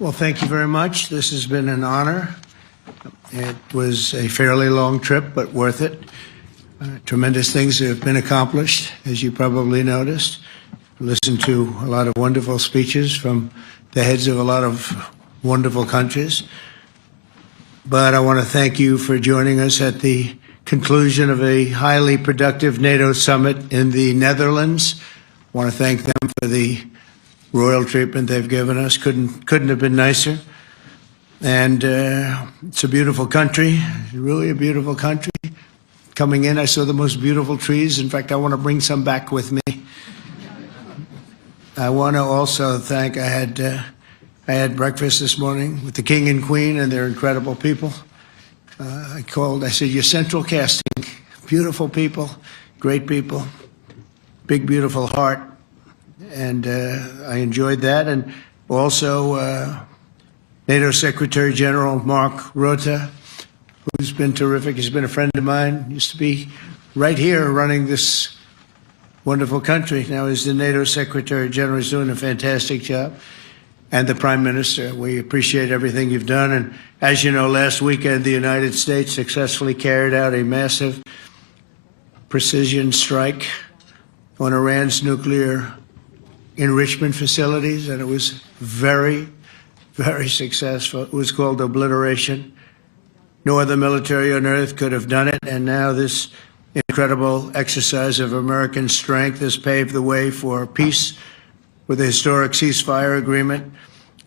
Well, thank you very much. This has been an honor. It was a fairly long trip, but worth it. Tremendous things have been accomplished, as you probably noticed. Listened to a lot of wonderful speeches from the heads of a lot of wonderful countries. But I want to thank you for joining us at the conclusion of a highly productive NATO summit in the Netherlands. I want to thank them for the royal treatment they've given us. Couldn't have been nicer. And it's a beautiful country, really a beautiful country. Coming in, I saw the most beautiful trees. In fact, I want to bring some back with me. I want to also thank, I had breakfast this morning with the King and Queen, and they're incredible people. I said, you're central casting. Beautiful people, great people, big, beautiful heart. And I enjoyed that. And also NATO Secretary General Mark Rutte, who's been terrific. He's been a friend of mine, used to be right here running this wonderful country. Now he's the NATO Secretary General. He's doing a fantastic job. And the Prime Minister, we appreciate everything you've done. And as you know, last weekend, the United States successfully carried out a massive precision strike on Iran's nuclear enrichment facilities, and it was very, very successful. It was called obliteration. No other military on earth could have done it, and now this incredible exercise of American strength has paved the way for peace with a historic ceasefire agreement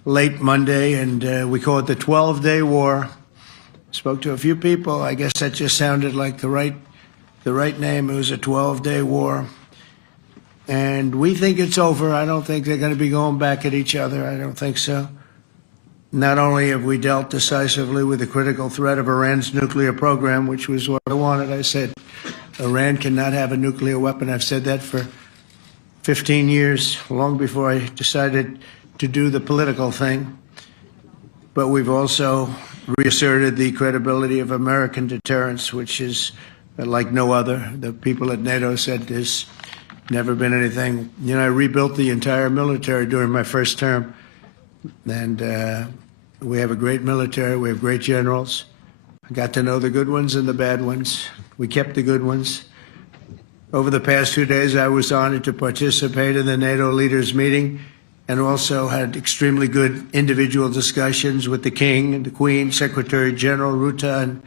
late Monday, and we call it the 12-day war. Spoke to a few people. I guess that just sounded like the right name. It was a 12-day war. And we think it's over. I don't think they're going to be going back at each other. I don't think so. Not only have we dealt decisively with the critical threat of Iran's nuclear program, which was what I wanted. I said, Iran cannot have a nuclear weapon. I've said that for 15 years, long before I decided to do the political thing. But we've also reasserted the credibility of American deterrence, which is like no other. The people at NATO said there's never been anything. You know, I rebuilt the entire military during my first term. And we have a great military. We have great generals. I got to know the good ones and the bad ones. We kept the good ones. Over the past 2 days, I was honored to participate in the NATO Leaders Meeting and also had extremely good individual discussions with the King and the Queen, Secretary General Rutte, and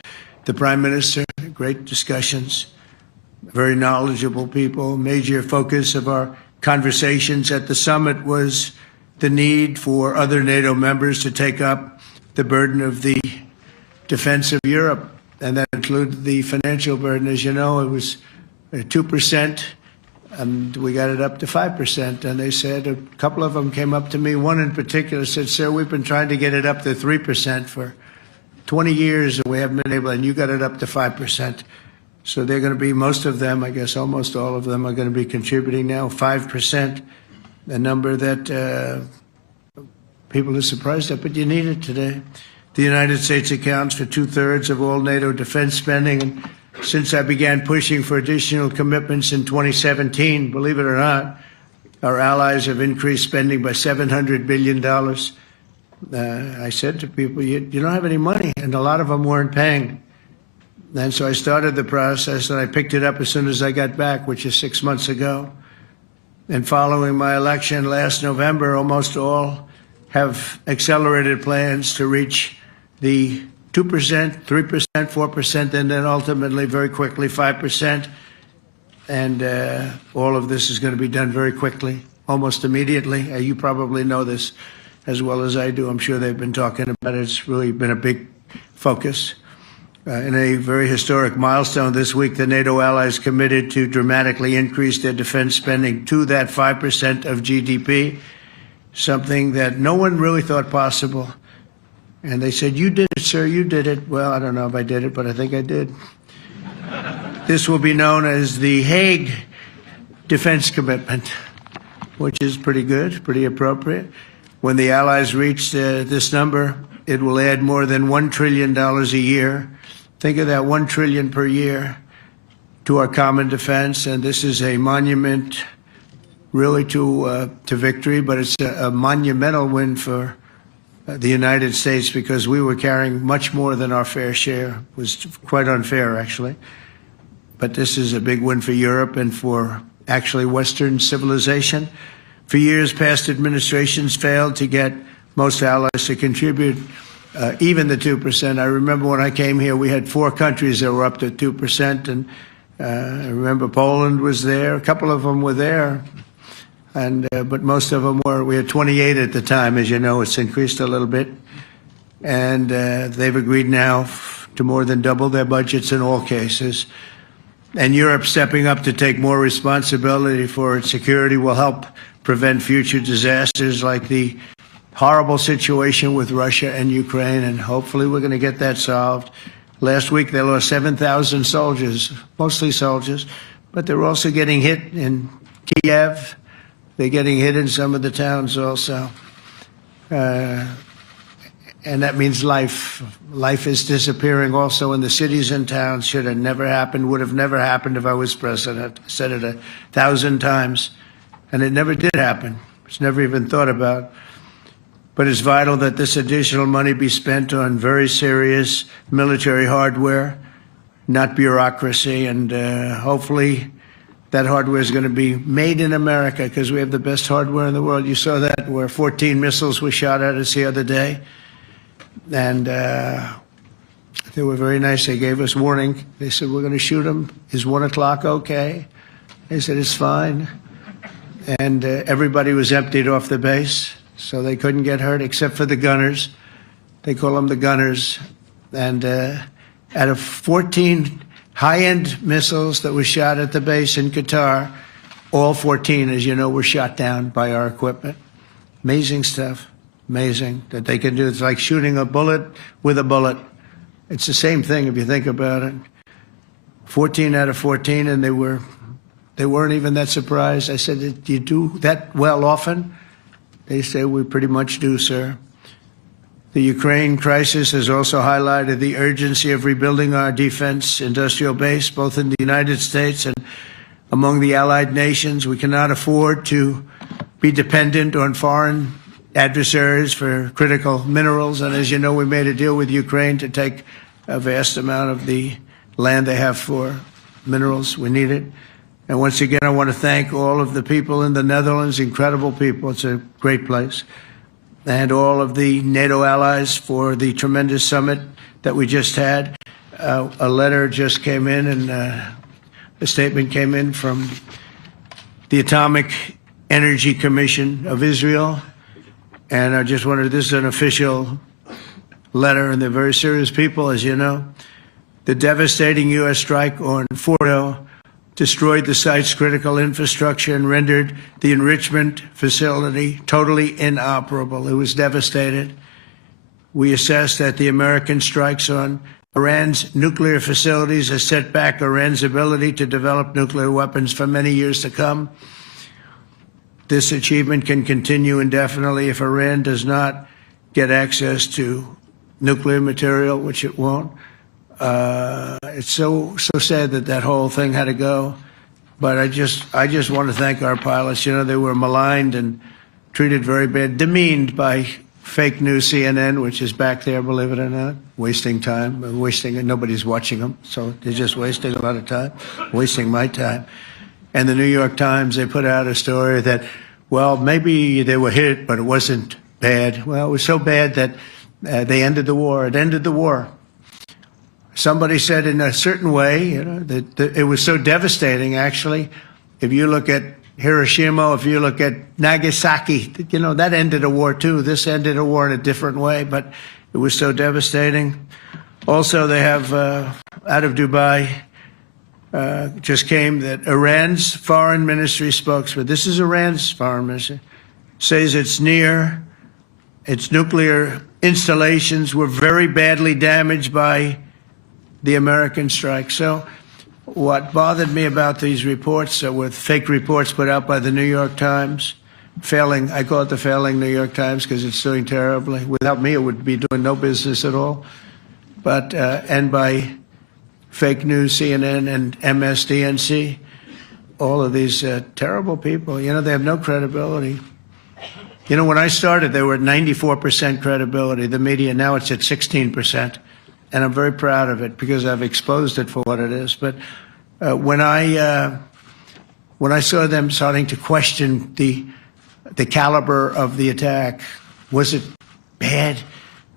the Prime Minister. Great discussions. Very knowledgeable people. Major focus of our conversations at the summit was the need for other NATO members to take up the burden of the defense of Europe, and that included the financial burden. As you know, it was 2%, and we got it up to 5%. And they said, a couple of them came up to me. One in particular said, sir, we've been trying to get it up to 3% for 20 years, and we haven't been able, and you got it up to 5%. So they're going to be, most of them, I guess almost all of them, are going to be contributing now 5%, a number that people are surprised at, but you need it today. The United States accounts for 2/3 of all NATO defense spending. And since I began pushing for additional commitments in 2017, believe it or not, our allies have increased spending by $700 billion. I said to people, you don't have any money, and a lot of them weren't paying. And so I started the process, and I picked it up as soon as I got back, which is 6 months ago. And following my election last November, almost all have accelerated plans to reach the 2%, 3%, 4%, and then ultimately, very quickly, 5%. And all of this is going to be done very quickly, almost immediately. You probably know this as well as I do. I'm sure they've been talking about it. It's really been a big focus. In a very historic milestone this week, the NATO allies committed to dramatically increase their defense spending to that 5% of GDP, something that no one really thought possible. And they said, you did it, sir, you did it. Well, I don't know if I did it, but I think I did. This will be known as the Hague Defense Commitment, which is pretty good, pretty appropriate. When the allies reach this number, it will add more than $1 trillion a year. Think of that, $1 trillion per year to our common defense. And this is a monument really to victory, but it's a monumental win for the United States, because we were carrying much more than our fair share. It was quite unfair, actually. But this is a big win for Europe and for actually Western civilization. For years, past administrations failed to get most allies to contribute even the 2%. I remember when I came here, we had 4 countries that were up to 2%, and I remember Poland was there. A couple of them were there, and but most of them were. We had 28 at the time. As you know, it's increased a little bit, and they've agreed now to more than double their budgets in all cases. And Europe stepping up to take more responsibility for its security will help prevent future disasters like the horrible situation with Russia and Ukraine, and hopefully we're going to get that solved. Last week they lost 7,000 soldiers, mostly soldiers, but they're also getting hit in Kiev. They're getting hit in some of the towns also. And that means life. Life is disappearing also in the cities and towns. Should have never happened, would have never happened if I was president. I said it 1,000 times, and it never did happen. It's never even thought about. But it's vital that this additional money be spent on very serious military hardware, not bureaucracy, and hopefully that hardware is going to be made in America because we have the best hardware in the world. You saw that where 14 missiles were shot at us the other day. And they were very nice. They gave us warning. They said, we're going to shoot them. Is 1 o'clock okay? They said, it's fine. And everybody was emptied off the base, so they couldn't get hurt except for the gunners. They call them the gunners. And out of 14 high-end missiles that were shot at the base in Qatar, all 14, as you know, were shot down by our equipment. Amazing stuff. Amazing that they can do. It's like shooting a bullet with a bullet. It's the same thing if you think about it. 14 out of 14, and they weren't even that surprised. I said, do you do that well often? They say, we pretty much do, sir. The Ukraine crisis has also highlighted the urgency of rebuilding our defense industrial base, both in the United States and among the allied nations. We cannot afford to be dependent on foreign adversaries for critical minerals. And as you know, we made a deal with Ukraine to take a vast amount of the land they have for minerals. We need it. And once again, I want to thank all of the people in the Netherlands, incredible people. It's a great place. And all of the NATO allies for the tremendous summit that we just had. A letter just came in, and a statement came in from the Atomic Energy Commission of Israel. And I just wanted, this is an official letter, and they're very serious people, as you know. The devastating U.S. strike on Fordo destroyed the site's critical infrastructure and rendered the enrichment facility totally inoperable. It was devastated. We assess that the American strikes on Iran's nuclear facilities has set back Iran's ability to develop nuclear weapons for many years to come. This achievement can continue indefinitely if Iran does not get access to nuclear material, which it won't. It's so sad that that whole thing had to go. But I just want to thank our pilots. You know, they were maligned and treated very bad, demeaned by fake news CNN, which is back there, believe it or not, wasting time, nobody's watching them, so they're just wasting a lot of time, wasting my time. And the New York Times, they put out a story that, well, maybe they were hit, but it wasn't bad. Well, it was so bad that they ended the war. It ended the war. Somebody said in a certain way, you know, that it was so devastating, actually. If you look at Hiroshima, if you look at Nagasaki, you know, that ended a war too. This ended a war in a different way, but it was so devastating. Also, they have, out of Dubai, just came that Iran's foreign ministry spokesman, this is Iran's foreign ministry, says its nuclear installations were very badly damaged by the American strike. So what bothered me about these reports were fake reports put out by the New York Times, failing, I call it the failing New York Times because it's doing terribly. Without me, it would be doing no business at all. But, and by fake news, CNN and MSDNC, all of these terrible people, you know, they have no credibility. You know, when I started, they were at 94% credibility, the media. Now it's at 16%. And I'm very proud of it because I've exposed it for what it is. But when I saw them starting to question the caliber of the attack, was it bad?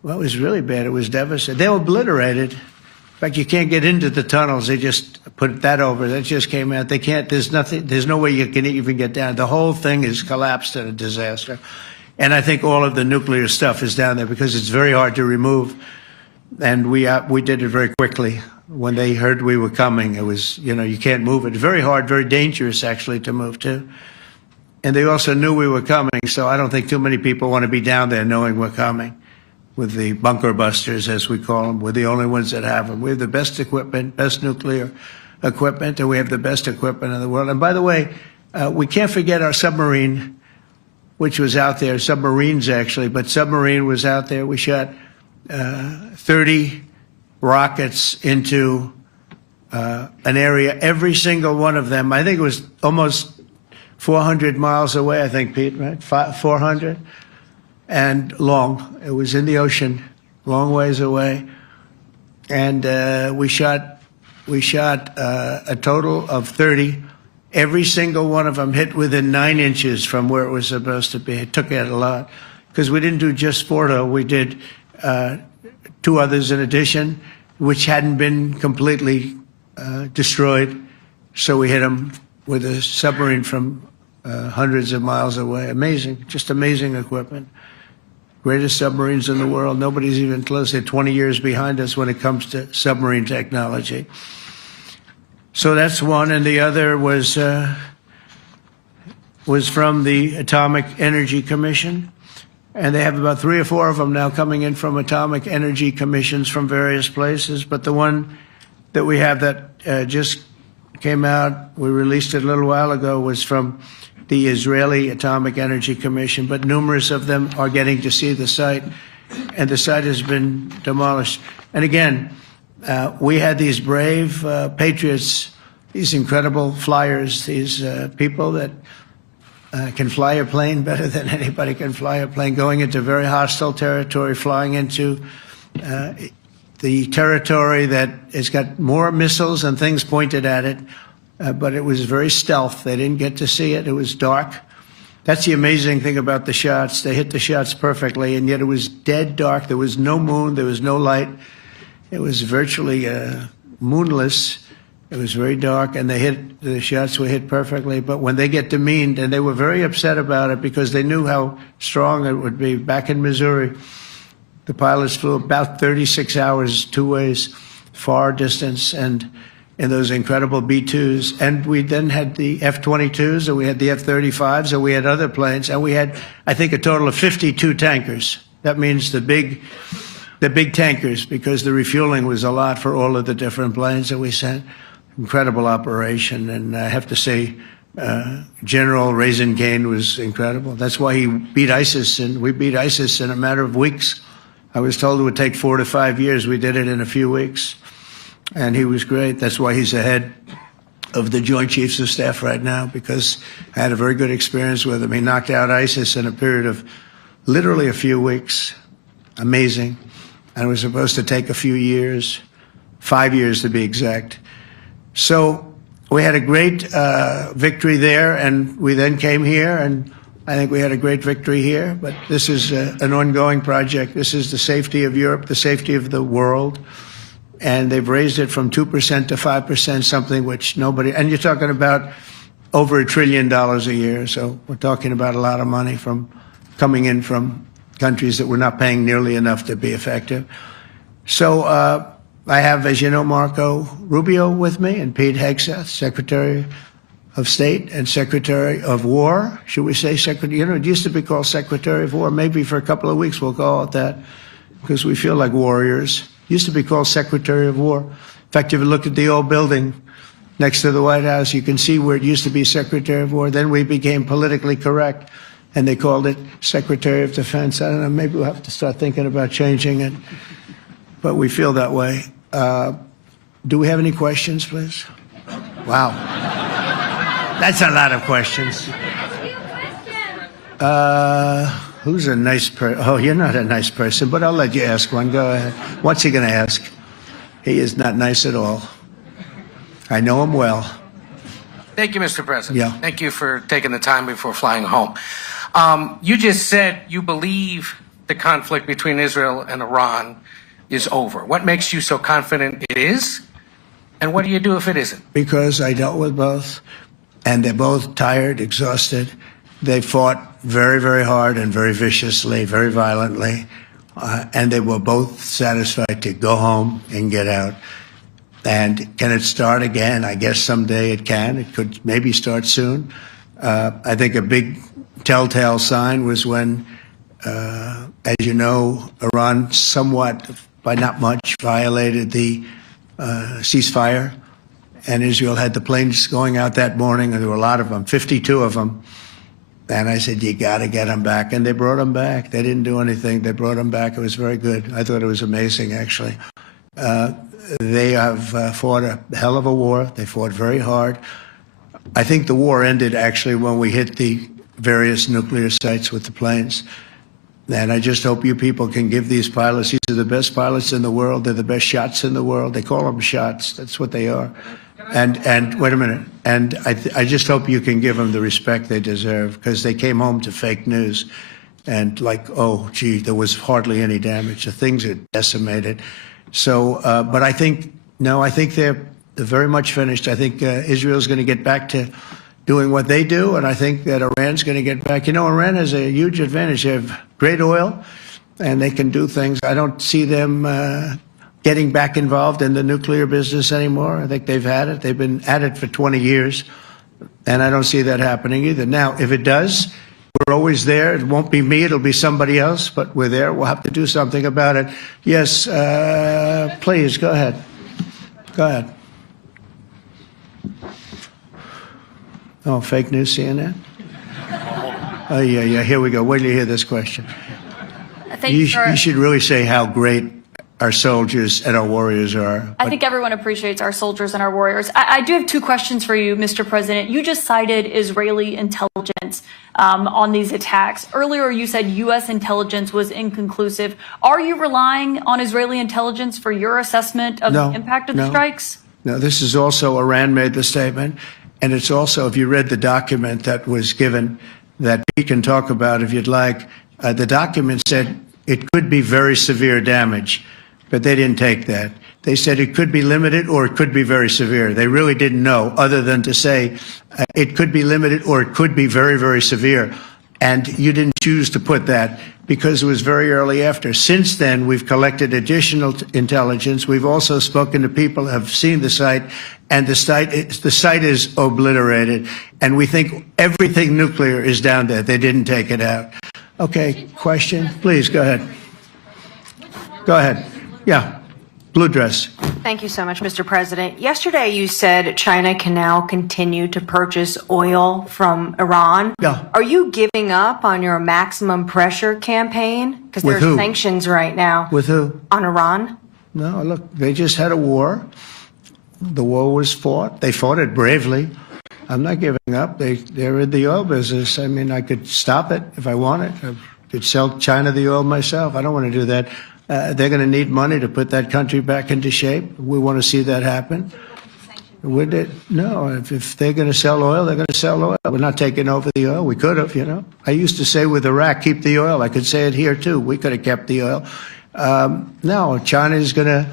Well, it was really bad. It was devastating. They were obliterated. In fact, you can't get into the tunnels. They just put that over. That just came out. They can't, there's nothing, there's no way you can even get down. The whole thing is collapsed in a disaster. And I think all of the nuclear stuff is down there because it's very hard to remove. And we did it very quickly. When they heard we were coming, it was, you know, you can't move it. Very hard, very dangerous, actually, to move to. And they also knew we were coming, so I don't think too many people want to be down there knowing we're coming. With the bunker busters, as we call them, we're the only ones that have them. We have the best equipment, best nuclear equipment, and we have the best equipment in the world. And by the way, we can't forget our submarine, which was out there, submarines actually, but submarine was out there. We shot 30 rockets into an area, every single one of them. I think it was almost 400 miles away, I think, Pete, right? 400? And long. It was in the ocean, long ways away. And we shot a total of 30. Every single one of them hit within 9 inches from where it was supposed to be. It took out a lot because we didn't do just Fordo. We did 2 others in addition, which hadn't been completely destroyed. So we hit them with a submarine from hundreds of miles away. Amazing, just amazing equipment. Greatest submarines in the world. Nobody's even close. They're 20 years behind us when it comes to submarine technology. So that's one, and the other was from the Atomic Energy Commission, and they have about 3 or 4 of them now coming in from atomic energy commissions from various places. But the one that we have that just came out, we released it a little while ago, was from the Israeli Atomic Energy Commission, but numerous of them are getting to see the site, and the site has been demolished. And again, we had these brave patriots, these incredible flyers, these people that can fly a plane better than anybody can fly a plane, going into very hostile territory, flying into the territory that has got more missiles and things pointed at it. But it was very stealth. They didn't get to see it. It was dark. That's the amazing thing about the shots. They hit the shots perfectly, and yet it was dead dark. There was no moon. There was no light. It was virtually moonless. It was very dark, and the shots were hit perfectly. But when they get demeaned, and they were very upset about it because they knew how strong it would be. Back in Missouri, the pilots flew about 36 hours, 2 ways, far distance, and in those incredible B-2s. And we then had the F-22s, and we had the F-35s, and we had other planes, and we had, I think, a total of 52 tankers. That means the big tankers, because the refueling was a lot for all of the different planes that we sent. Incredible operation, and I have to say, General Raisin Cain was incredible. That's why he beat ISIS, and we beat ISIS in a matter of weeks. I was told it would take 4 to 5 years. We did it in a few weeks. And he was great. That's why he's the head of the Joint Chiefs of Staff right now, because I had a very good experience with him. He knocked out ISIS in a period of literally a few weeks. Amazing. And it was supposed to take a few years, 5 years to be exact. So we had a great victory there, and we then came here, and I think we had a great victory here. But this is an ongoing project. This is the safety of Europe, the safety of the world. And they've raised it from 2% to 5%, something which nobody, and you're talking about over $1 trillion a year. So we're talking about a lot of money from coming in from countries that we're not paying nearly enough to be effective. So I have, as you know, Marco Rubio with me, and Pete Hegseth, Secretary of State and Secretary of War. Should we say Secretary? You know, it used to be called Secretary of War. Maybe for a couple of weeks we'll call it that, because we feel like warriors. Used to be called Secretary of War. In fact, if you look at the old building next to the White House, you can see where it used to be Secretary of War. Then we became politically correct, and they called it Secretary of Defense. I don't know, maybe we'll have to start thinking about changing it, but we feel that way. Do we have any questions, please? Wow. That's a lot of questions. Who's a nice person? Oh, you're not a nice person, but I'll let you ask one. Go ahead. What's he going to ask? He is not nice at all. I know him well. Thank you, Mr. President. Yeah. Thank you for taking the time before flying home. You just said you believe the conflict between Israel and Iran is over. What makes you so confident it is? And what do you do if it isn't? Because I dealt with both, and they're both tired, exhausted. They fought very, very hard and very viciously, very violently, and they were both satisfied to go home and get out. And can it start again? I guess someday it can. It could maybe start soon. I think a big telltale sign was when, as you know, Iran somewhat, by not much, violated the ceasefire, and Israel had the planes going out that morning, and there were a lot of them, 52 of them. And I said, you got to get them back. And they brought them back. They didn't do anything. They brought them back. It was very good. I thought it was amazing, actually. They have fought a hell of a war. They fought very hard. I think the war ended, actually, when we hit the various nuclear sites with the planes. And I just hope you people can give these pilots, these are the best pilots in the world. They're the best shots in the world. They call them shots. That's what they are. And wait a minute. And I just hope you can give them the respect they deserve, because they came home to fake news. And like, oh, gee, there was hardly any damage. The things are decimated. So, but I think, no, I think they're very much finished. I think Israel's going to get back to doing what they do, and I think that Iran's going to get back. You know, Iran has a huge advantage. They have great oil, and they can do things. I don't see them getting back involved in the nuclear business anymore. I think they've had it. They've been at it for 20 years, and I don't see that happening either. Now, if it does, we're always there. It won't be me. It'll be somebody else, but we're there. We'll have to do something about it. Yes, please, go ahead. Go ahead. Oh, fake news, CNN? Oh, yeah, here we go. Wait till you hear this question. You should really say how great our soldiers and our warriors are. I think everyone appreciates our soldiers and our warriors. I do have two questions for you, Mr. President. You just cited Israeli intelligence on these attacks. Earlier, you said U.S. intelligence was inconclusive. Are you relying on Israeli intelligence for your assessment of the impact of the strikes? No, this is also, Iran made the statement. And it's also, if you read the document that was given, that Pete can talk about if you'd like, the document said it could be very severe damage, but they didn't take that. They said it could be limited or it could be very severe. They really didn't know, other than to say it could be limited or it could be very, very severe. And you didn't choose to put that because it was very early after. Since then, we've collected additional intelligence. We've also spoken to people who have seen the site, and the site is obliterated. And we think everything nuclear is down there. They didn't take it out. Okay, question? Please, go ahead. Go ahead. Yeah. Blue dress. Thank you so much, Mr. President. Yesterday, you said China can now continue to purchase oil from Iran. Yeah. Are you giving up on your maximum pressure campaign? Because there are sanctions right now. With who? On Iran. No, look, they just had a war. The war was fought. They fought it bravely. I'm not giving up. They're in the oil business. I mean, I could stop it if I wanted. I could sell China the oil myself. I don't want to do that. They're going to need money to put that country back into shape. We want to see that happen. No, if they're going to sell oil, they're going to sell oil. We're not taking over the oil. We could have, you know. I used to say with Iraq, keep the oil. I could say it here, too. We could have kept the oil. No, China is going to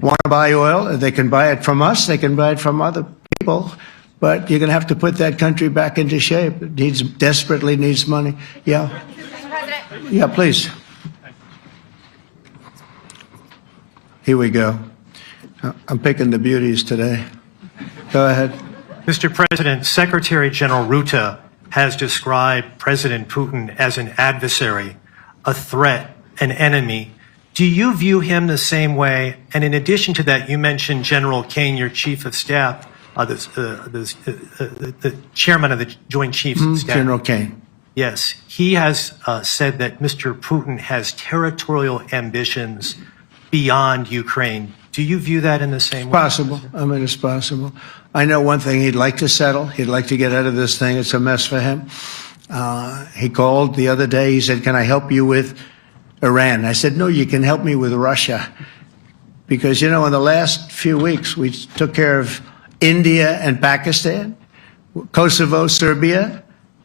want to buy oil. They can buy it from us. They can buy it from other people. But you're going to have to put that country back into shape. It desperately needs money. Yeah. Mr. President. Yeah, please. Here we go. I'm picking the beauties today. Go ahead. Mr. President, Secretary General Rutte has described President Putin as an adversary, a threat, an enemy. Do you view him the same way? And in addition to that, you mentioned General Kane, your chief of staff, the chairman of the Joint Chiefs of Staff. General Kane. Yes. He has said that Mr. Putin has territorial ambitions beyond Ukraine. Do you view that in the same way? Possible. I mean, it's possible. I know one thing. He'd like to settle. He'd like to get out of this thing. It's a mess for him. He called the other day. He said, "Can I help you with Iran?" I said, "No, you can help me with Russia." Because, in the last few weeks, we took care of India and Pakistan, Kosovo, Serbia.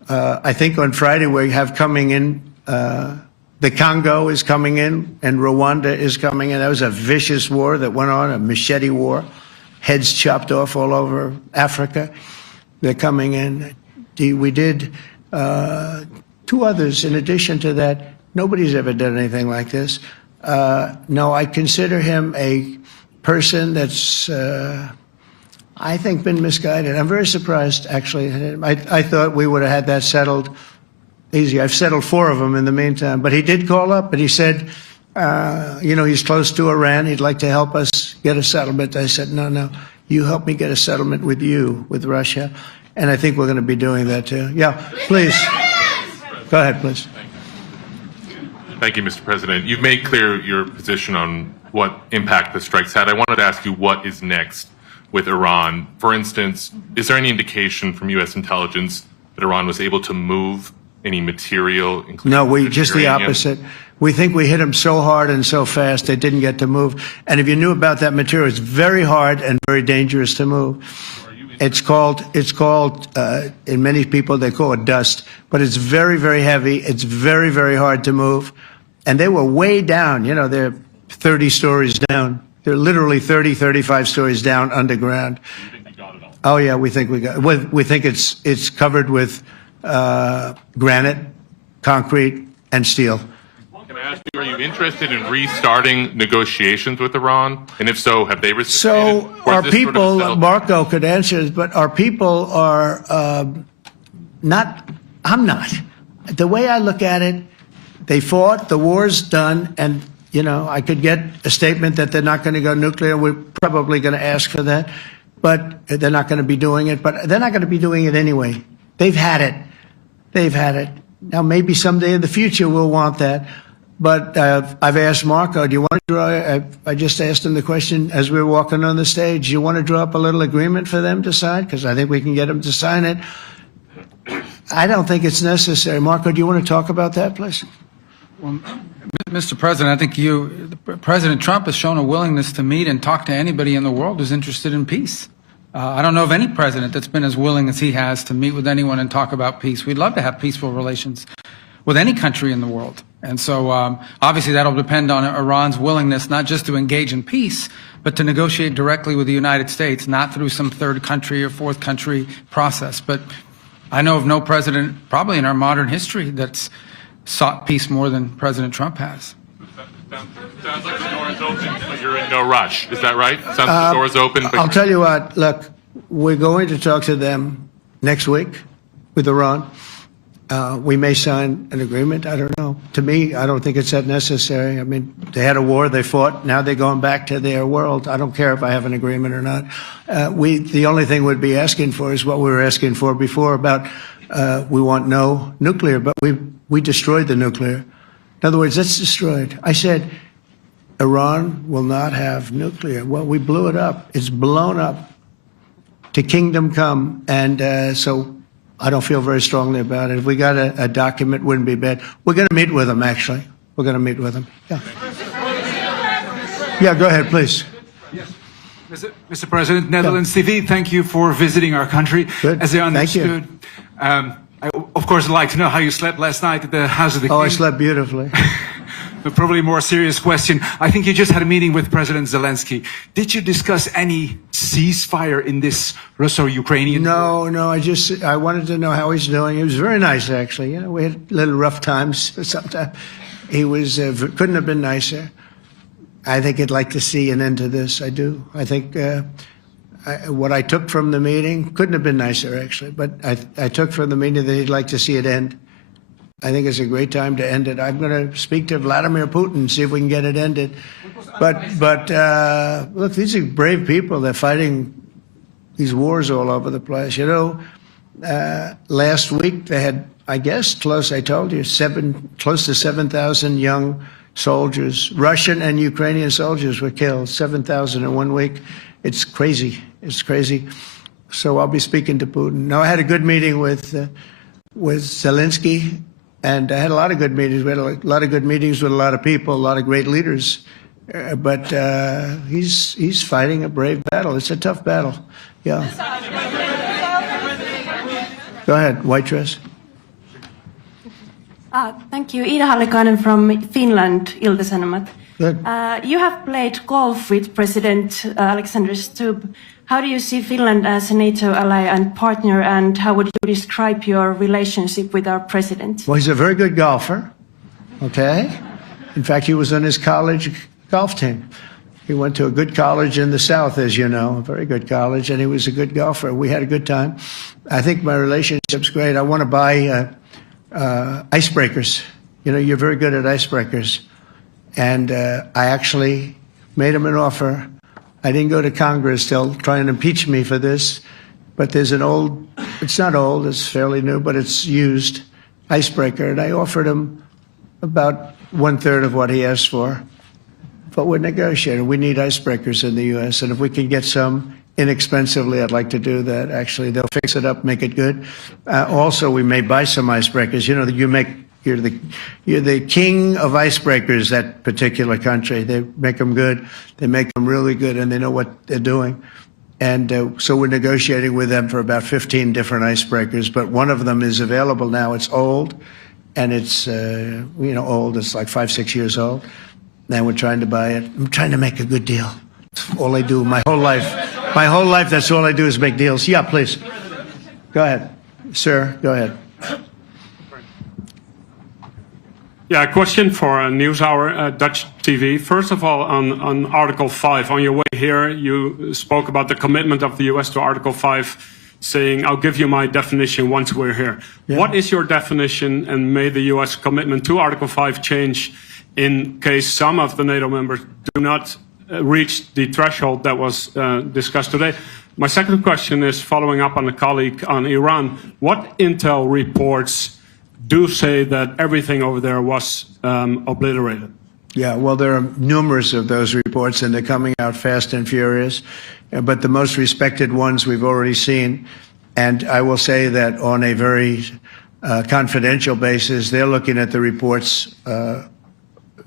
I think on Friday we have coming in, the Congo is coming in, and Rwanda is coming in. That was a vicious war that went on, a machete war, heads chopped off all over Africa. They're coming in. We did 2 others in addition to that. Nobody's ever done anything like this. No, I consider him a person that's, I think, been misguided. I'm very surprised, actually. I thought we would have had that settled easy. I've settled 4 of them in the meantime. But he did call up, and he said, he's close to Iran. He'd like to help us get a settlement. I said, no, you help me get a settlement with Russia. And I think we're going to be doing that, too. Yeah, please. Go ahead, please. Thank you, Mr. President. You've made clear your position on what impact the strikes had. I wanted to ask you what is next with Iran. For instance, is there any indication from U.S. intelligence that Iran was able to move any material? No, just the opposite. We think we hit them so hard and so fast they didn't get to move. And if you knew about that material, it's very hard and very dangerous to move. It's called, in many people, they call it dust, but it's very, very heavy. It's very, very hard to move. And they were way down, they're 30 stories down. They're literally 30, 35 stories down underground. You think you got it all? Oh, yeah, we think we got it. We think it's covered with granite, concrete, and steel. Can I ask you, are you interested in restarting negotiations with Iran? And if so, have they reciprocated? So Or is our this sort of people, settled? Marco could answer this, but our people are not, I'm not. The way I look at it, they fought, the war's done, and, I could get a statement that they're not going to go nuclear. We're probably going to ask for that, but they're not going to be doing it. But they're not going to be doing it anyway. They've had it. They've had it. Now, maybe someday in the future we'll want that. But I've asked Marco, do you want to draw, I just asked him the question as we were walking on the stage, do you want to draw up a little agreement for them to sign? Because I think we can get them to sign it. I don't think it's necessary. Marco, do you want to talk about that, please? Well, Mr. President, I think President Trump has shown a willingness to meet and talk to anybody in the world who's interested in peace. I don't know of any president that's been as willing as he has to meet with anyone and talk about peace. We'd love to have peaceful relations with any country in the world. And so obviously that'll depend on Iran's willingness not just to engage in peace, but to negotiate directly with the United States, not through some third country or fourth country process. But I know of no president, probably in our modern history, that's sought peace more than President Trump has. Sounds like the door is open, but you're in no rush. Is that right? Sounds like the door is open. But I'll tell you what, look, we're going to talk to them next week with Iran. We may sign an agreement. I don't know. To me, I don't think it's that necessary. I mean, they had a war, they fought. Now they're going back to their world. I don't care if I have an agreement or not. The only thing we'd be asking for is what we were asking for before about we want no nuclear, but we destroyed the nuclear. In other words, that's destroyed. I said Iran will not have nuclear. Well, we blew it up. It's blown up to kingdom come. And so I don't feel very strongly about it. If we got a document, wouldn't be bad. We're going to meet with them, actually. We're going to meet with them. Yeah. Yeah, go ahead, please. Yes. Mr. President, Netherlands TV, thank you for visiting our country. Good. As I Thank you. understood, I, of course, would like to know how you slept last night at the House of the King. Oh, I slept beautifully. But probably a more serious question. I think you just had a meeting with President Zelensky. Did you discuss any ceasefire in this Russo-Ukrainian? No, I wanted to know how he's doing. He was very nice, actually. We had little rough times sometimes. He was couldn't have been nicer. I think he'd like to see an end to this. I do. I think what I took from the meeting couldn't have been nicer, actually. But I took from the meeting that he'd like to see it end. I think it's a great time to end it. I'm going to speak to Vladimir Putin and see if we can get it ended. But look, these are brave people. They're fighting these wars all over the place. Last week they had, I guess, I told you, close to 7,000 young soldiers, Russian and Ukrainian soldiers were killed, 7,000 in 1 week. It's crazy. It's crazy. So I'll be speaking to Putin. No, I had a good meeting with with Zelensky, and I had a lot of good meetings. We had a lot of good meetings with a lot of people, a lot of great leaders. But he's fighting a brave battle. It's a tough battle. Yeah. Go ahead, white dress. Thank you. Ida Hallikainen from Finland, Ilta-Sanomat. Good. You have played golf with President Alexander Stubb. How do you see Finland as a NATO ally and partner, and how would you describe your relationship with our president? Well, he's a very good golfer, okay? In fact, he was on his college golf team. He went to a good college in the South, as you know, a very good college, and he was a good golfer. We had a good time. I think my relationship's great. I want to buy icebreakers. You know, you're very good at icebreakers. And I actually made him an offer. I didn't go to Congress. They'll try and impeach me for this. But there's an old, it's not old, it's fairly new, but it's used icebreaker. And I offered him about 1/3 of what he asked for. But we're negotiating. We need icebreakers in the U.S. And if we can get some inexpensively, I'd like to do that. Actually, they'll fix it up, make it good. Also, we may buy some icebreakers. You know, you're the king of icebreakers, that particular country. They make them good. They make them really good, and they know what they're doing. And so we're negotiating with them for about 15 different icebreakers. But one of them is available now. It's old, and it's, old. It's like 5-6 years old. And we're trying to buy it. I'm trying to make a good deal. That's all I do my whole life. My whole life, that's all I do is make deals. Yeah, please. Go ahead. Sir, go ahead. Yeah, a question for NewsHour, Dutch TV. First of all, on Article 5, on your way here, you spoke about the commitment of the U.S. to Article 5, saying, I'll give you my definition once we're here. Yeah. What is your definition, and may the U.S. commitment to Article 5 change in case some of the NATO members do not reach the threshold that was discussed today? My second question is following up on the colleague on Iran. What intel reports do say that everything over there was obliterated? Yeah, well, there are numerous of those reports, and they're coming out fast and furious. But the most respected ones we've already seen. And I will say that on a very confidential basis, they're looking at the reports,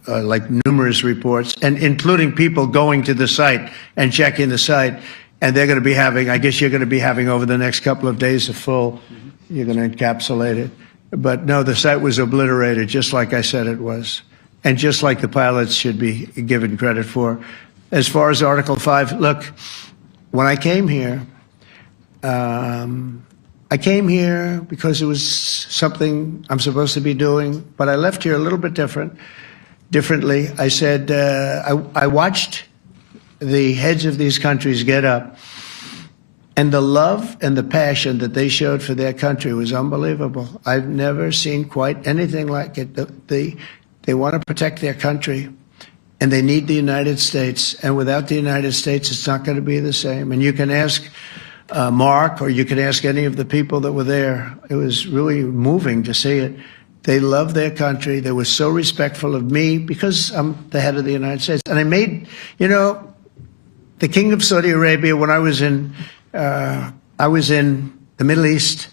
like numerous reports, and including people going to the site and checking the site. And they're going to be having, I guess you're going to be having over the next couple of days a full, you're going to encapsulate it. But no, the site was obliterated, just like I said it was, and just like the pilots should be given credit for. As far as Article 5, look, when I came here because it was something I'm supposed to be doing, but I left here a little bit differently. I said, I watched the heads of these countries get up, and the love and the passion that they showed for their country was unbelievable. I've never seen quite anything like it. They want to protect their country, and they need the United States. And without the United States, it's not going to be the same. And you can ask Mark, or you can ask any of the people that were there. It was really moving to see it. They love their country. They were so respectful of me because I'm the head of the United States. And I made, the King of Saudi Arabia, when I was in the Middle East,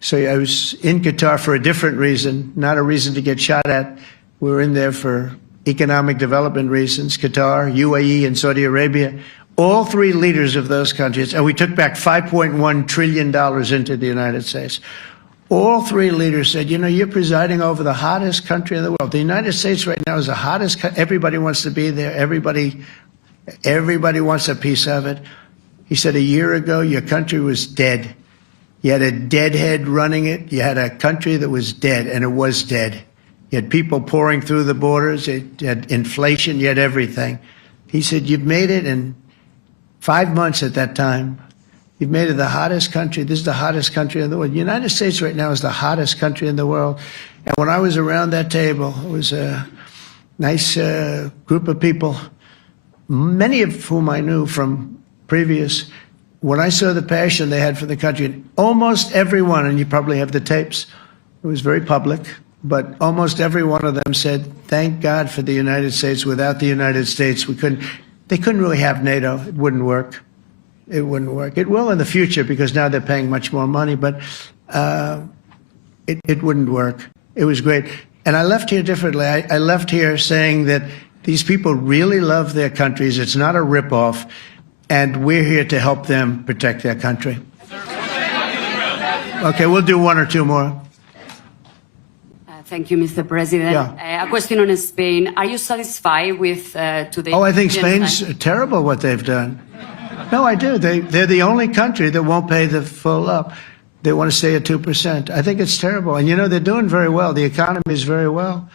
so I was in Qatar for a different reason, not a reason to get shot at. We were in there for economic development reasons, Qatar, UAE, and Saudi Arabia. All three leaders of those countries, and we took back $5.1 trillion into the United States. All three leaders said, you're presiding over the hottest country in the world. The United States right now is the hottest. Everybody wants to be there. Everybody wants a piece of it. He said, a year ago, your country was dead. You had a deadhead running it. You had a country that was dead, and it was dead. You had people pouring through the borders. You had inflation. You had everything. He said, you've made it in 5 months at that time. You've made it the hottest country. This is the hottest country in the world. The United States right now is the hottest country in the world. And when I was around that table, it was a nice group of people, many of whom I knew from previous. When I saw the passion they had for the country, almost everyone, and you probably have the tapes, it was very public, but almost every one of them said, thank God for the United States. Without the United States, they couldn't really have NATO. It wouldn't work. It wouldn't work. It will in the future because now they're paying much more money. But It wouldn't work. It was great. And I left here differently. I left here saying that these people really love their countries. It's not a ripoff. And we're here to help them protect their country. Okay, we'll do one or two more. Thank you, Mr. President. Yeah. A question on Spain. Are you satisfied with today? Oh, I think Spain's terrible what they've done. No, I do. They're the only country that won't pay the full up. They want to stay at 2%. I think it's terrible. And, you know, they're doing very well. The economy is very well.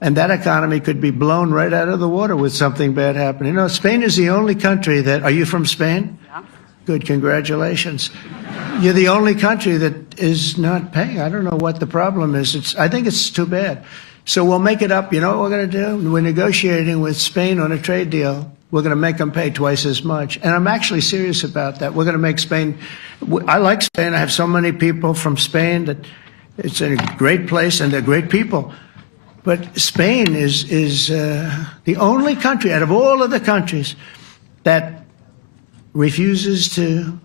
And that economy could be blown right out of the water with something bad happening. You know, Spain is the only country that... Are you from Spain? Yeah. Good, congratulations. You're the only country that is not paying. I don't know what the problem is. I think it's too bad. So we'll make it up. You know what we're going to do? We're negotiating with Spain on a trade deal. We're going to make them pay twice as much. And I'm actually serious about that. We're going to make Spain... I like Spain. I have so many people from Spain that it's a great place and they're great people. But Spain is the only country out of all of the countries that refuses to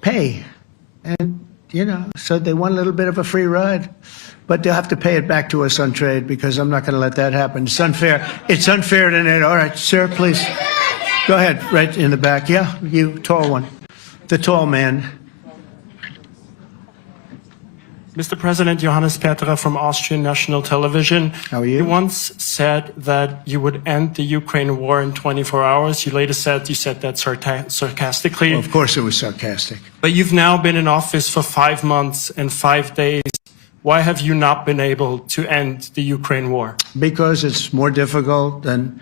pay. And, you know, so they want a little bit of a free ride. But they'll have to pay it back to us on trade because I'm not going to let that happen. It's unfair. It's unfair to NATO. All right, sir, please. Go ahead, right in the back. Yeah, you, tall one. The tall man. Mr. President, Johannes Petra from Austrian National Television. How are you? You once said that you would end the Ukraine war in 24 hours. You later said that sarcastically. Well, of course it was sarcastic. But you've now been in office for 5 months and 5 days. Why have you not been able to end the Ukraine war? Because it's more difficult than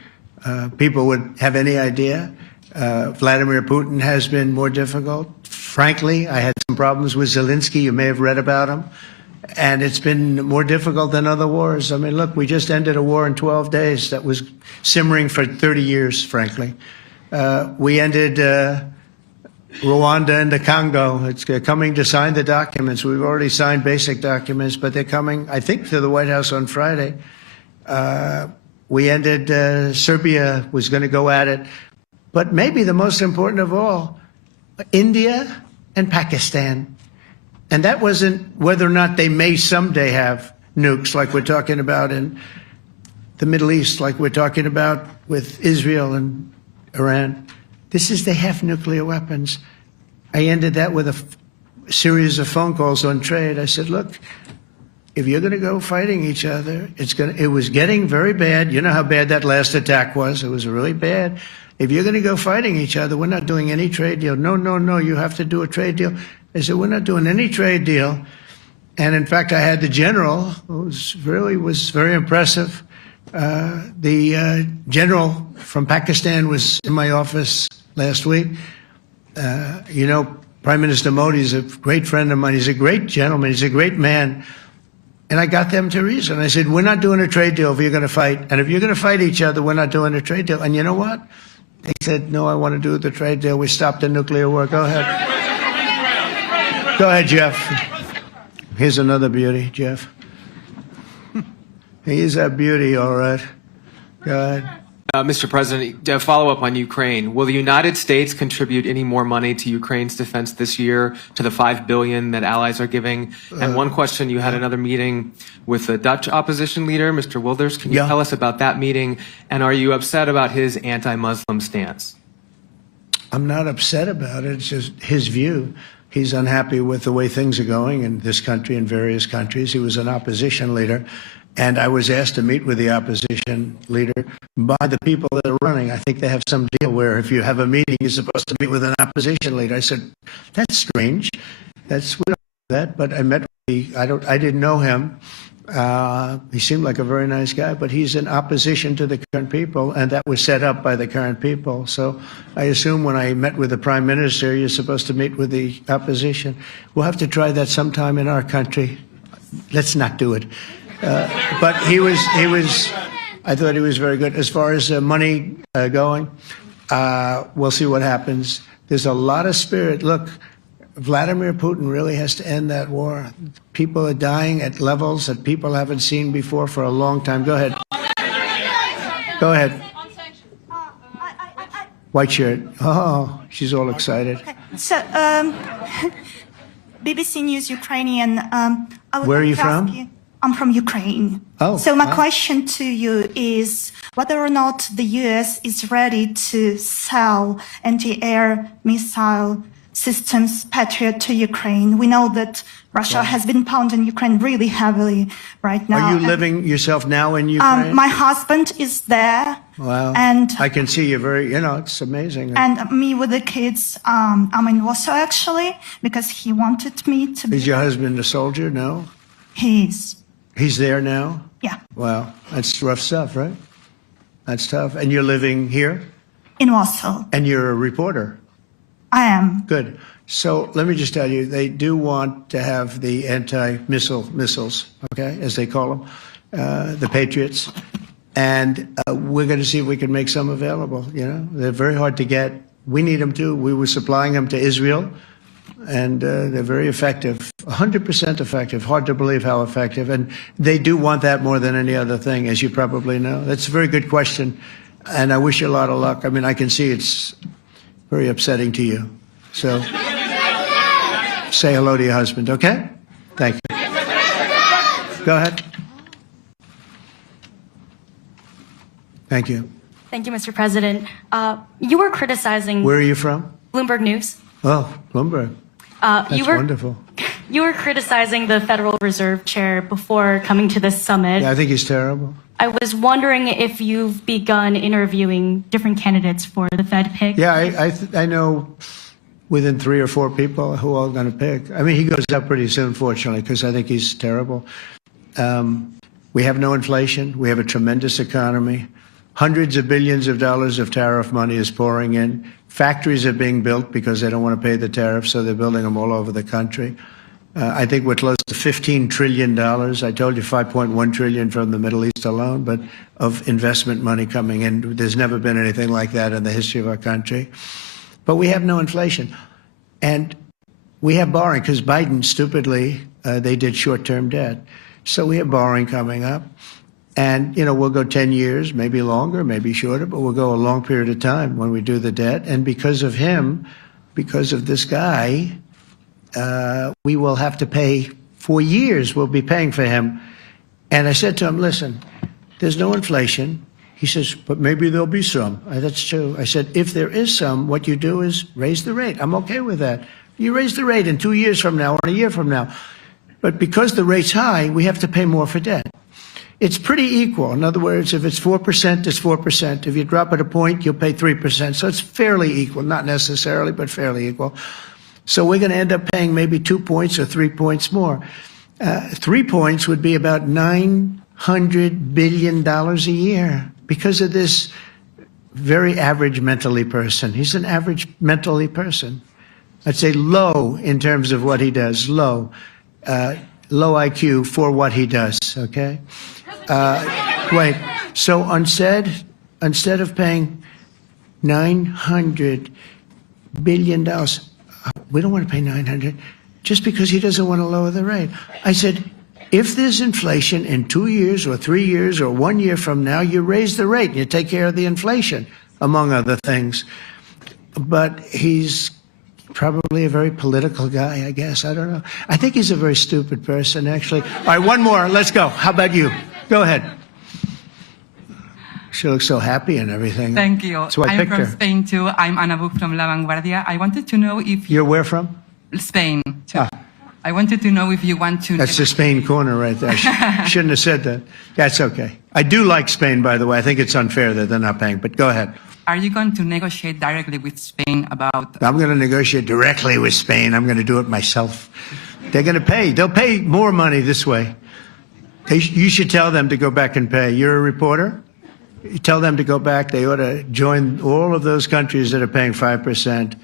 people would have any idea. Vladimir Putin has been more difficult. Frankly, I had some problems with Zelensky. You may have read about him. And it's been more difficult than other wars. I mean, look, we just ended a war in 12 days that was simmering for 30 years, frankly. We ended Rwanda and the Congo. It's coming to sign the documents. We've already signed basic documents, but they're coming, I think, to the White House on Friday. We ended Serbia was going to go at it. But maybe the most important of all, India and Pakistan. And that wasn't whether or not they may someday have nukes like we're talking about in the Middle East, like we're talking about with Israel and Iran. This is they have nuclear weapons. I ended that with a series of phone calls on trade. I said, look, if you're going to go fighting each other, it was getting very bad. You know how bad that last attack was. It was really bad. If you're going to go fighting each other, we're not doing any trade deal. No, you have to do a trade deal. I said, we're not doing any trade deal. And in fact, I had the general, who was very impressive. The general from Pakistan was in my office last week. You know, Prime Minister Modi is a great friend of mine. He's a great gentleman. He's a great man. And I got them to reason. I said, we're not doing a trade deal if you're going to fight. And if you're going to fight each other, we're not doing a trade deal. And you know what? They said, no, I want to do the trade deal. We stopped the nuclear war. Go ahead. Go ahead, Jeff. Here's another beauty, Jeff. He's a beauty, all right. Go ahead. Mr. President, to follow up on Ukraine, will the United States contribute any more money to Ukraine's defense this year to the $5 billion that allies are giving? And one question, you had another meeting with the Dutch opposition leader, Mr. Wilders. Can you tell us about that meeting? And are you upset about his anti-Muslim stance? I'm not upset about it. It's just his view. He's unhappy with the way things are going in this country and various countries. He was an opposition leader. And I was asked to meet with the opposition leader by the people that are running. I think they have some deal where if you have a meeting, you're supposed to meet with an opposition leader. I said, that's strange. We don't do that. But I met with I didn't know him. He seemed like a very nice guy, but he's in opposition to the current people, and that was set up by the current people. So I assume when I met with the Prime Minister, you're supposed to meet with the opposition. We'll have to try that sometime in our country. Let's not do it. But I thought he was very good. As far as money going, we'll see what happens. There's a lot of spirit. Look, Vladimir Putin really has to end that war. People are dying at levels that people haven't seen before for a long time. Go ahead. Go ahead. White shirt. Oh, she's all excited. So, BBC News Ukrainian. I would Where are like you to ask from? you- I'm from Ukraine. Oh, So my wow. question to you is whether or not the US is ready to sell anti-air missile systems Patriot to Ukraine. We know that Russia has been pounding Ukraine really heavily right now. Are you And, living yourself now in Ukraine? my husband is there. Wow. And I can see you very, it's amazing. and me with the kids. I'm in Warsaw actually because he wanted me to be. Is your husband a soldier? No? He's He's there now? yeah Wow. That's rough stuff, right? That's tough. And you're living here? in Warsaw. And you're a reporter? I am. Good. So let me just tell you, they do want to have the missiles, okay, as they call them, the Patriots. And we're going to see if we can make some available, They're very hard to get. We need them too. We were supplying them to Israel, and they're very effective, 100% effective. Hard to believe how effective. And they do want that more than any other thing, as you probably know. That's a very good question, and I wish you a lot of luck. I mean, I can see it's very upsetting to you. So say hello to your husband, okay? Thank you. Go ahead. Thank you. Thank you, Mr. President. You were criticizing Where are you from? Bloomberg News. Oh, Bloomberg. That's wonderful. You were criticizing the Federal Reserve Chair before coming to this summit. Yeah, I think he's terrible. I was wondering if you've begun interviewing different candidates for the Fed pick. Yeah, I know within 3 or 4 people who are going to pick. I mean, he goes up pretty soon, fortunately, because I think he's terrible. We have no inflation. We have a tremendous economy. Hundreds of billions of dollars of tariff money is pouring in. Factories are being built because they don't want to pay the tariffs, so they're building them all over the country. I think we're close to $15 trillion. I told you $5.1 trillion from the Middle East alone, but of investment money coming in. There's never been anything like that in the history of our country. But we have no inflation. And we have borrowing because Biden, stupidly, they did short-term debt. So we have borrowing coming up. And, we'll go 10 years, maybe longer, maybe shorter, but we'll go a long period of time when we do the debt. And because of him, because of this guy, we will have to pay for years. We'll be paying for him. And I said to him, listen, there's no inflation. He says, but maybe there'll be some. That's true. I said, if there is some, what you do is raise the rate. I'm okay with that. You raise the rate in 2 years from now or a year from now. But because the rate's high, we have to pay more for debt. It's pretty equal. In other words, if it's 4%, it's 4%. If you drop it a point, you'll pay 3%. So it's fairly equal, not necessarily, but fairly equal. So we're going to end up paying maybe 2 points or 3 points more. 3 points would be about $900 billion a year because of this very average mentally person. He's an average mentally person. I'd say low in terms of what he does, low IQ for what he does, okay? Wait, so instead of paying $900 billion, we don't want to pay 900 just because he doesn't want to lower the rate. I said, if there's inflation in 2 years or 3 years or 1 year from now, you raise the rate and you take care of the inflation, among other things. But he's probably a very political guy, I guess. I don't know. I think he's a very stupid person, actually. All right, one more. Let's go. How about you? Go ahead. She looks so happy and everything. Thank you. That's why I I'm picked from her. Spain too. I'm Ana Buch from La Vanguardia. I wanted to know if You're where from? Spain too. I wanted to know if you want to. That's the Spain corner right there. Shouldn't have said that. That's okay. I do like Spain, by the way. I think it's unfair that they're not paying, but go ahead. Are you going to negotiate directly with Spain about? I'm going to negotiate directly with Spain. I'm going to do it myself. They're going to pay. They'll pay more money this way. You should tell them to go back and pay. You're a reporter? You tell them to go back. They ought to join all of those countries that are paying 5%.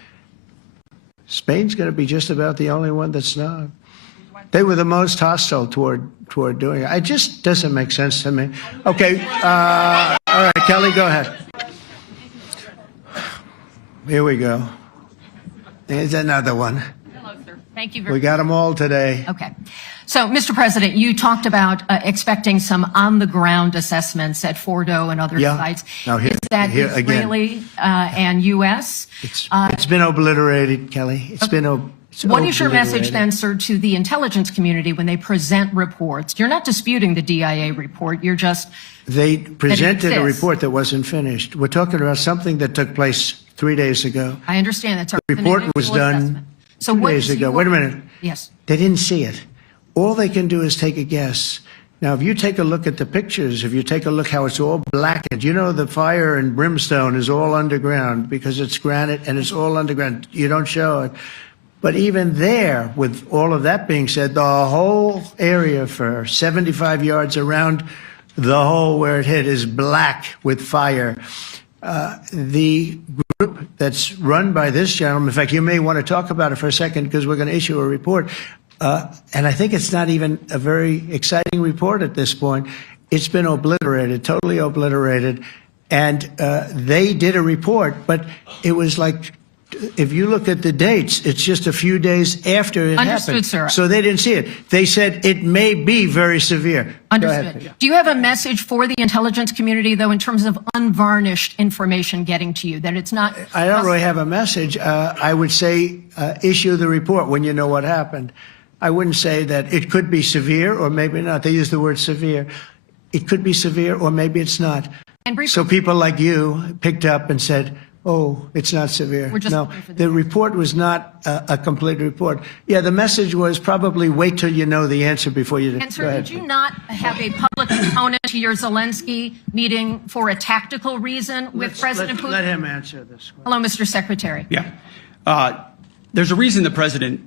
Spain's going to be just about the only one that's not. They were the most hostile toward doing it. It just doesn't make sense to me. Okay. All right, Kelly, go ahead. Here we go. There's another one. Hello, sir. Thank you We very got them all today. Okay. So, Mr. President, you talked about expecting some on-the-ground assessments at Fordo and other sites. Now Is that here again. Israeli and U.S.? It's been obliterated, Kelly. It's What is your message then, sir, to the intelligence community when they present reports? You're not disputing the DIA report. You're just... They presented a report that wasn't finished. We're talking about something that took place 3 days ago. I understand that. The report was done 2 days ago. Wait a minute. Yes. They didn't see it. All they can do is take a guess. Now, if you take a look at the pictures, if you take a look how it's all blackened, you know the fire and brimstone is all underground because it's granite and it's all underground. You don't show it. But even there, with all of that being said, the whole area for 75 yards around the hole where it hit is black with fire. The group that's run by this gentleman, in fact, you may want to talk about it for a second because we're going to issue a report. And I think it's not even a very exciting report at this point. It's been obliterated, totally obliterated. And they did a report, but it was like, if you look at the dates, it's just a few days after it happened. Sir. So they didn't see it. They said it may be very severe. Understood. Do you have a message for the intelligence community, though, in terms of unvarnished information getting to you, that it's not... I don't really have a message. I would say issue the report when you know what happened. I wouldn't say that it could be severe or maybe not. They use the word severe. It could be severe or maybe it's not. And so people like you picked up and said, oh, it's not severe. No, the report was not a complete report. Yeah, the message was probably wait till you know the answer before you... And sir, did you not have a public component to your Zelensky meeting for a tactical reason with President Putin? Let him answer this question. Hello, Mr. Secretary. Yeah. There's a reason the president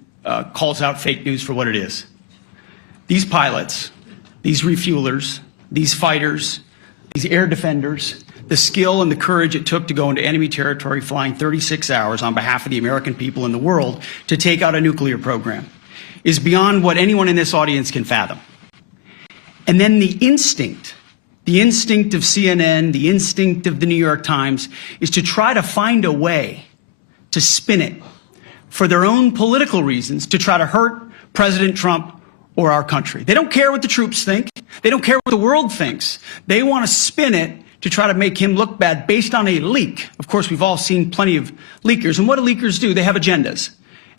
calls out fake news for what it is. These pilots, these refuelers, these fighters, these air defenders, the skill and the courage it took to go into enemy territory flying 36 hours on behalf of the American people and the world to take out a nuclear program is beyond what anyone in this audience can fathom. And then the instinct of CNN, the instinct of the New York Times is to try to find a way to spin it for their own political reasons to try to hurt President Trump or our country. They don't care what the troops think. They don't care what the world thinks. They want to spin it to try to make him look bad based on a leak. Of course, we've all seen plenty of leakers. And what do leakers do? They have agendas.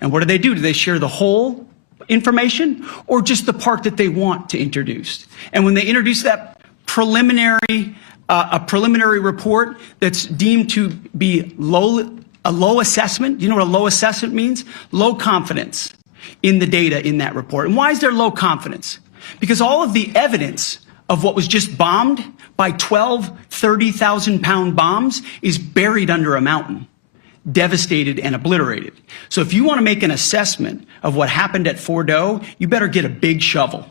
And what do? Do they share the whole information or just the part that they want to introduce? And when they introduce that preliminary, a preliminary report that's deemed to be a low assessment, you know what a low assessment means? Low confidence in the data in that report. And why is there low confidence? Because all of the evidence of what was just bombed by 12 30,000-pound bombs is buried under a mountain, devastated and obliterated. So if you want to make an assessment of what happened at Fordo, you better get a big shovel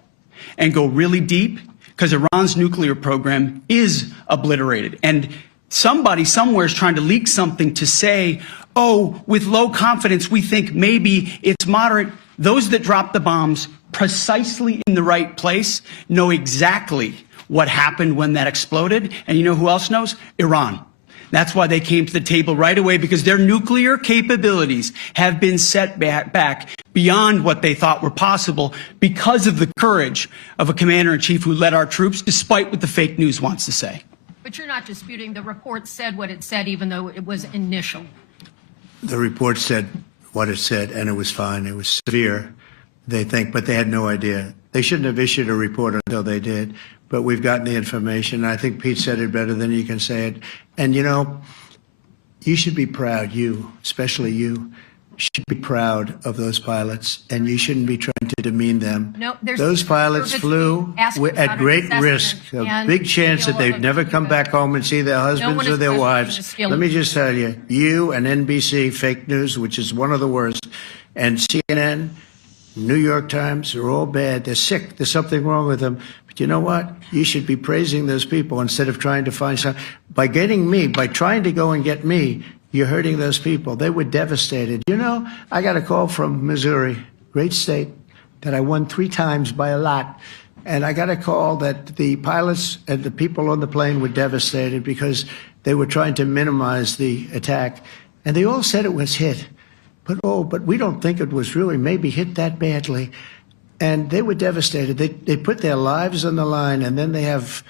and go really deep because Iran's nuclear program is obliterated. And somebody somewhere is trying to leak something to say, oh, with low confidence, we think maybe it's moderate. Those that dropped the bombs precisely in the right place know exactly what happened when that exploded. And you know who else knows? Iran. That's why they came to the table right away, because their nuclear capabilities have been set back beyond what they thought were possible because of the courage of a commander-in-chief who led our troops, despite what the fake news wants to say. But you're not disputing the report said what it said, even though it was initial. The report said what it said, and it was fine. It was severe, they think, but they had no idea. They shouldn't have issued a report until they did. But we've gotten the information. I think Pete said it better than you can say it. And, you know, you should be proud, you, especially you, should be proud of those pilots, and you shouldn't be trying to demean them. No, those pilots flew at great risk, a big chance that they'd never come back home and see their husbands or their wives. Let me just tell you, you and NBC, fake news, which is one of the worst, and CNN, New York Times, are all bad. They're sick. There's something wrong with them. But you know what? You should be praising those people instead of trying to find some. By getting me, by trying to go and get me, you're hurting those people. They were devastated. You know, I got a call from Missouri, great state, that I won 3 times by a lot. And I got a call that the pilots and the people on the plane were devastated because they were trying to minimize the attack. And they all said it was hit. But we don't think it was really maybe hit that badly. And they were devastated. They put their lives on the line, and then they have,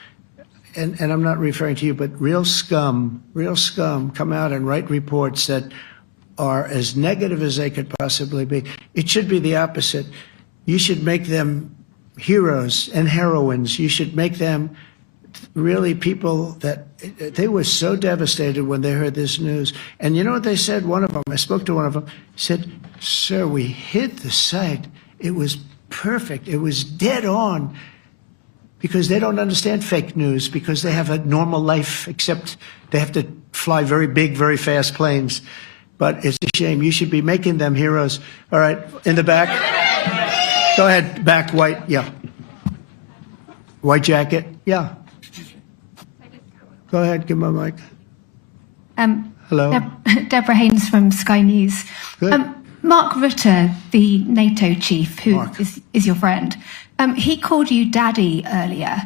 and I'm not referring to you, but real scum come out and write reports that are as negative as they could possibly be. It should be the opposite. You should make them heroes and heroines. You should make them really people that they were so devastated when they heard this news. And you know what they said? One of them, I spoke to one of them, said, "Sir, we hit the site. It was perfect. It was dead on." Because they don't understand fake news, because they have a normal life, except they have to fly very big, very fast planes. But it's a shame. You should be making them heroes. All right, in the back. Go ahead, back, white, yeah. White jacket, yeah. Go ahead, give my mic. Hello. Deborah Haynes from Sky News. Good. Mark Rutte, the NATO chief, who is your friend, he called you daddy earlier.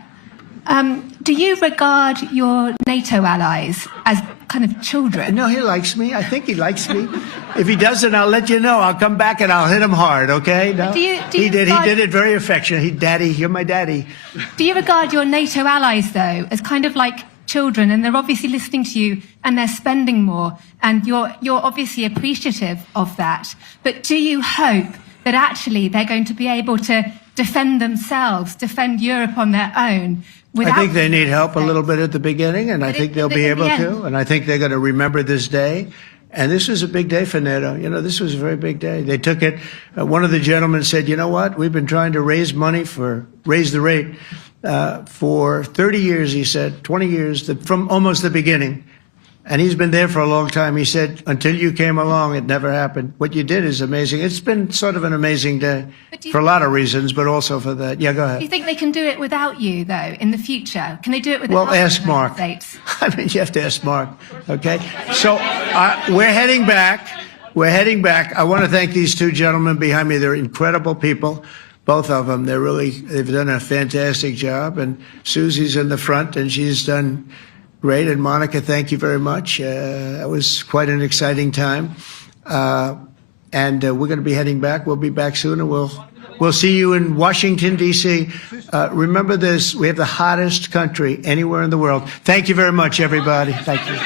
Do you regard your NATO allies as kind of children? No, he likes me. I think he likes me. If he doesn't, I'll let you know. I'll come back and I'll hit him hard, okay? No? He did it very affectionate. Daddy, you're my daddy. Do you regard your NATO allies, though, as kind of like children, and they're obviously listening to you and they're spending more, and you're obviously appreciative of that, but do you hope that actually they're going to be able to defend themselves, defend Europe on their own? I think they need help a little bit at the beginning, and I think they'll be able to, and I think they're going to remember this day. And this was a big day for NATO. You know, this was a very big day. They took it. One of the gentlemen said, "You know what? We've been trying to raise money raise the rate for 30 years," he said, 20 years, from almost the beginning. And he's been there for a long time. He said, "Until you came along, it never happened." What you did is amazing. It's been sort of an amazing day for a lot of reasons, but also for that. Yeah, go ahead. Do you think they can do it without you, though, in the future? Can they do it without Well, ask Mark. States? I mean, you have to ask Mark, okay? So we're heading back. I want to thank these two gentlemen behind me. They're incredible people, both of them. They've done a fantastic job. And Susie's in the front, and she's done great. And Monica, thank you very much. That was quite an exciting time. And we're going to be heading back. We'll be back soon, and we'll see you in Washington, D.C. Remember this, we have the hottest country anywhere in the world. Thank you very much, everybody. Thank you.